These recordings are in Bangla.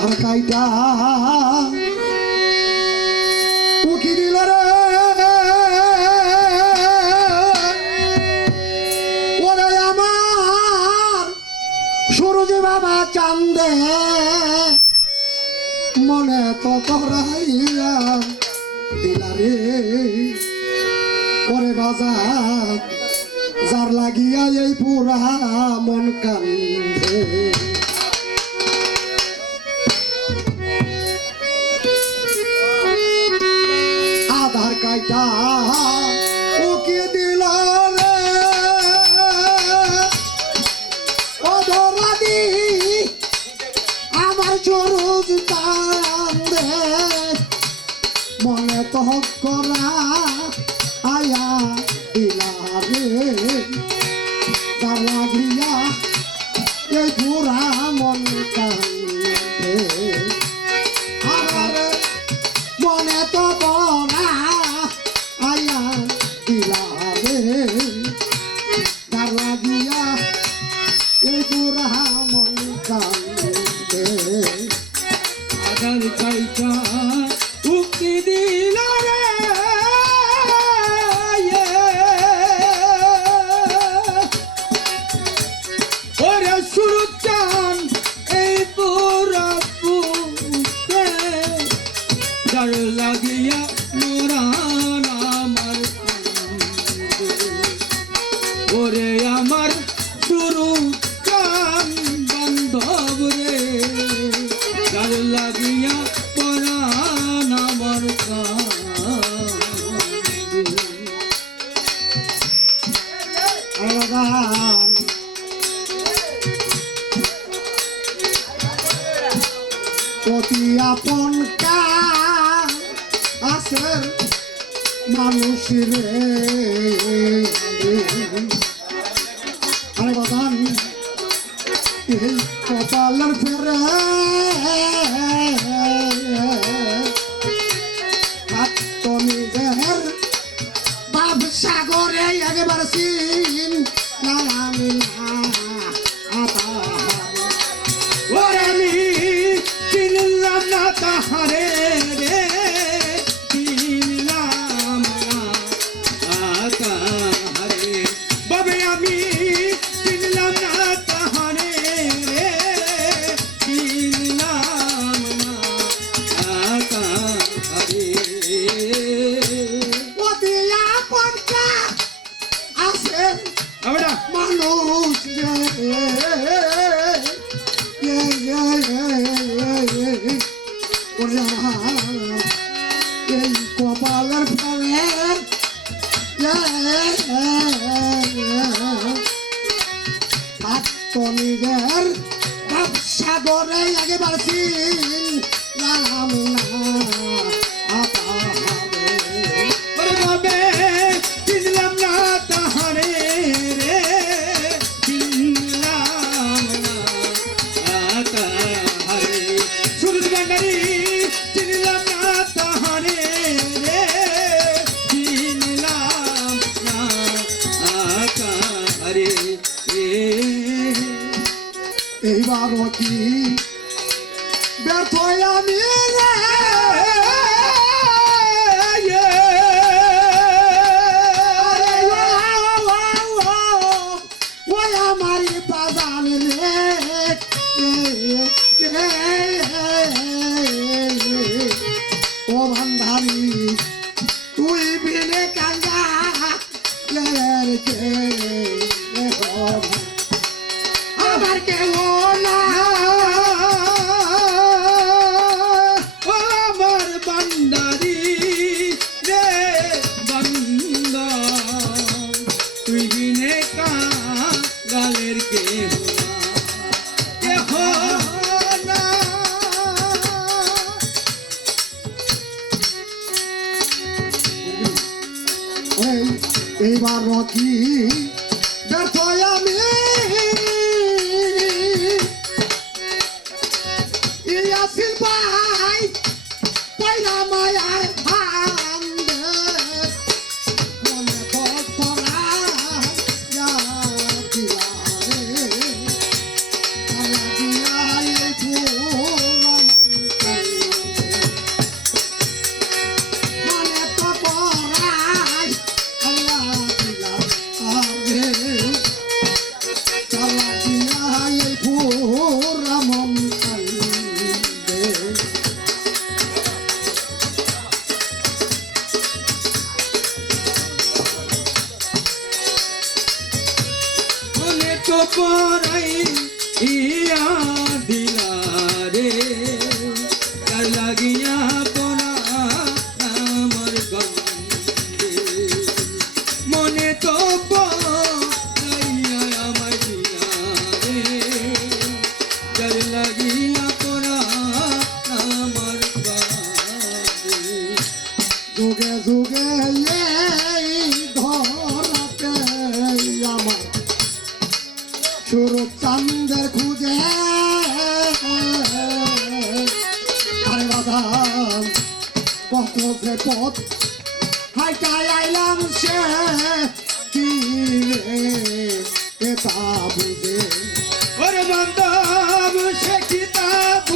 আমার কাইটা উকি দিল রে। ওরে আমার, সুরজ বাবা চান্দে। মনে তো করাইয়া দিলারে ওরে বাজার, যার লাগিয়া এই পুরা মন কান্দে। হক করা আয়া ইলারে দাঁড়া গিয়া এ ঘোরা মন কারা ওরে আমার শুরু কান বান্ধব রে। কার লাগিয়া পরাণ আমার কান অতি আপন কা আসের মানুষ রে আরে বাদান এই কপালের ফেরে সাগরে একেবারে সিন না আমি না 知道 আরতি ব্যর্থ আমি কি পরাই ইয়া দিলা পথ যে পথ হাইটাই আইলাম সে কি এটা ওরে বান্ধব সে কিতাব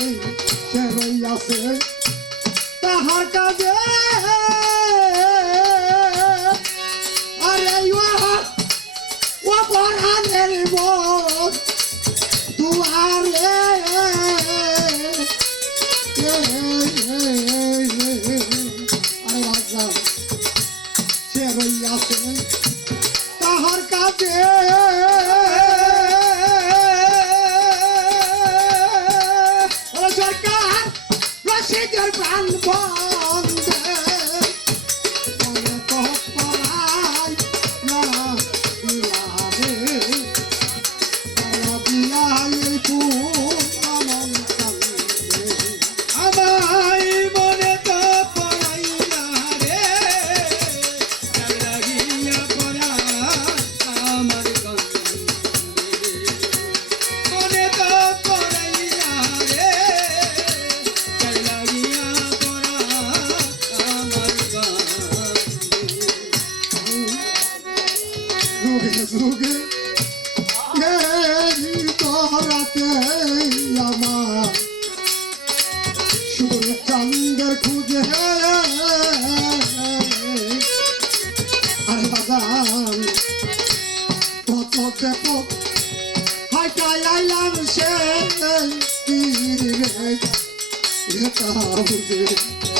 সে রইয়াছে তাহার কাজে দেখো। হাইটাই আইলাম সে তীর রে? রে